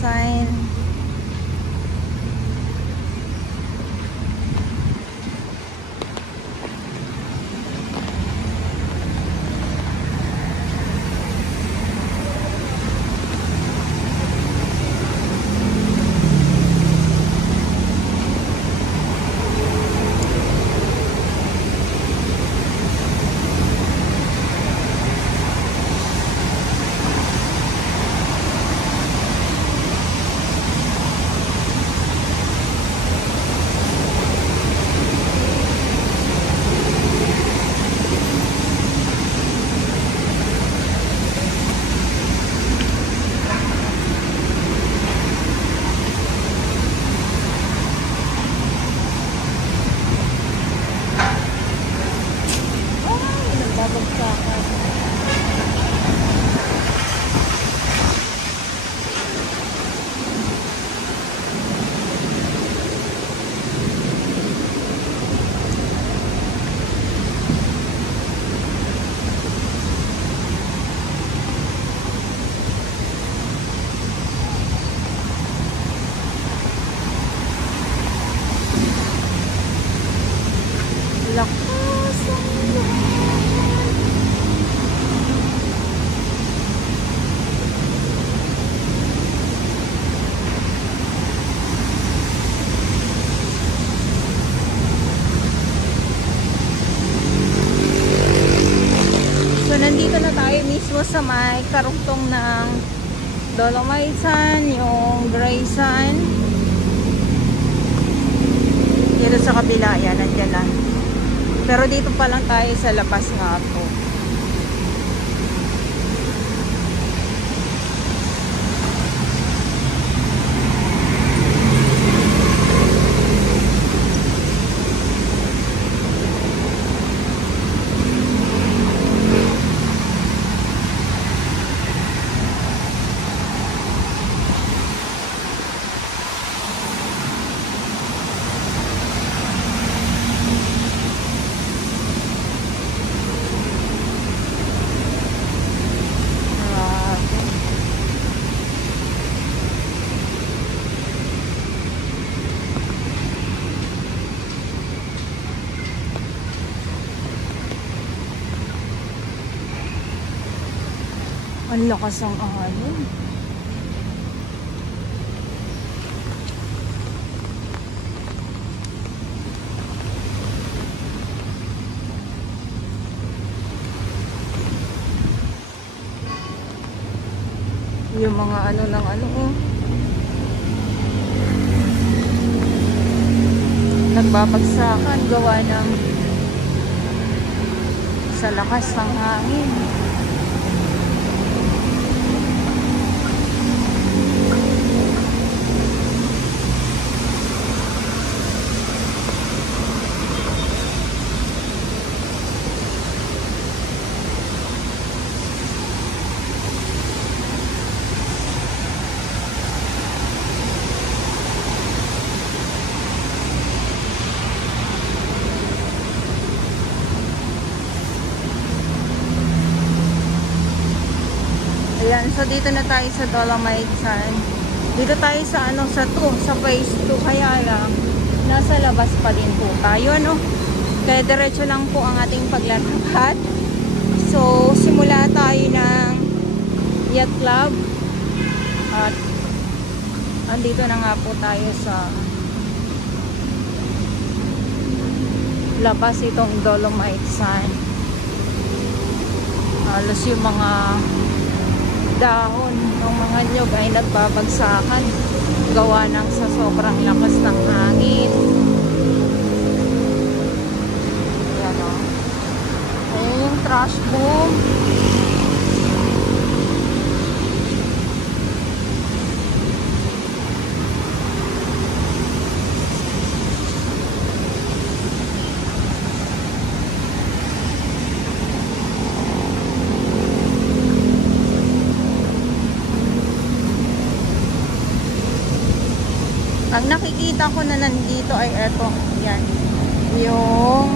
sign. Lakas ang So, nandito na tayo mismo sa may karugtong ng Dolomite Sun, yung Gray Sun. Dito sa kabila, yan, nandyan na. Pero dito pa lang tayo sa labas nga po. Ang lakas ang ahon. Yung mga ano ng ano oh. Nagbabagsakan gawa ng sa lakas ng hangin. Ayan, so dito na tayo sa Dolomite Sun. Dito tayo sa ano, sa phase 2, kaya lang nasa labas pa din po tayo, no? Kaya diretso lang po ang ating paglalakad. So, simula tayo ng Yacht Club at andito na nga po tayo sa labas itong Dolomite Sun. Halos yung mga dahon ng mga nyug ay nagbabagsakan gawa ng sa sobrang lakas ng hangin. Ayan o. Ayan yung trash boom. Ang nakikita ko na nandito ay eto, yan. Yung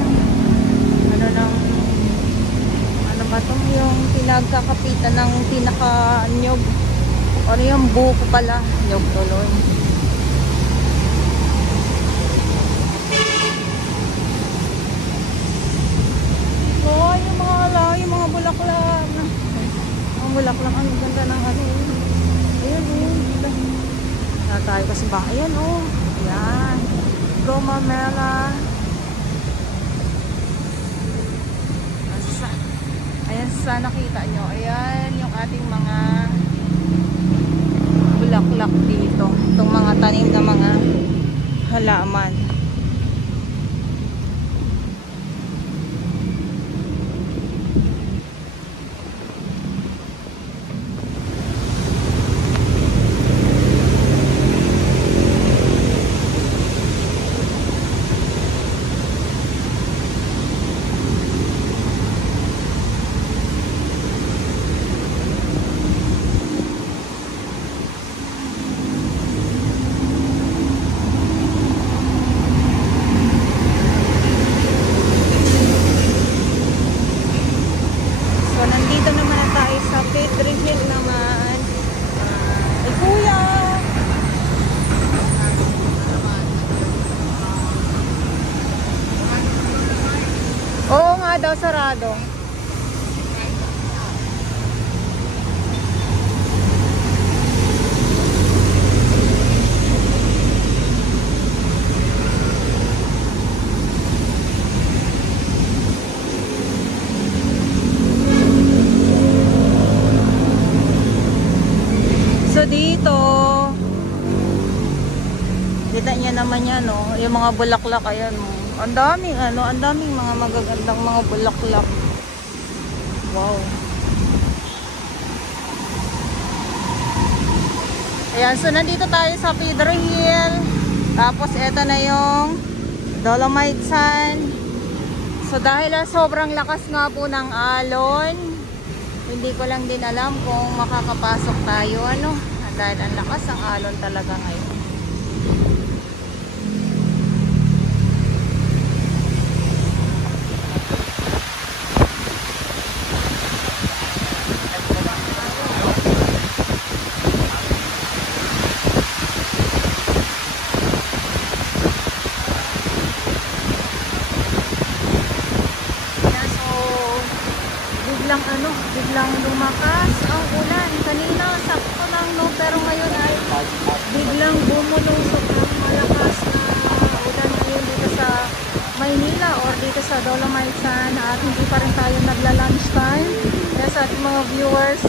ano ba to? Yung pinagkakapitan ng pinaka-nyog Ano yung buko pala? Yung tuloy. Oh, yung mga bulaklak. Ang bulaklak, ang ganda ng ano. Ayan oh. Tayo kasi ba? Ayan oh. Ayan. Gomamela. Ayan sa nakita nyo. Ayan yung ating mga bulaklak dito. Itong mga tanim na mga halaman. Pedro Hill naman. Ay kuya! Oo nga daw, sarado. So dito, kita niya naman yan, no? Yung mga bulaklak, ayan, no? Ang daming, ang daming mga magagandang mga bulaklak. Wow. Ayan, so nandito tayo sa Pedro Hill. Tapos eto na yung Dolomite Sand. So dahil sobrang lakas nga po ng alon, hindi ko lang din alam kung makakapasok tayo, dahil ang lakas ang alon talaga ngayon. Biglang lumakas ang ulan. Kanina sakto lang, no, pero ngayon ay biglang bumulusok ng malakas na ulan ngayon dito sa Maynila or dito sa Dolomite Sand, at hindi pa rin tayo nagla-lunch time. Kaya sa ating mga viewers,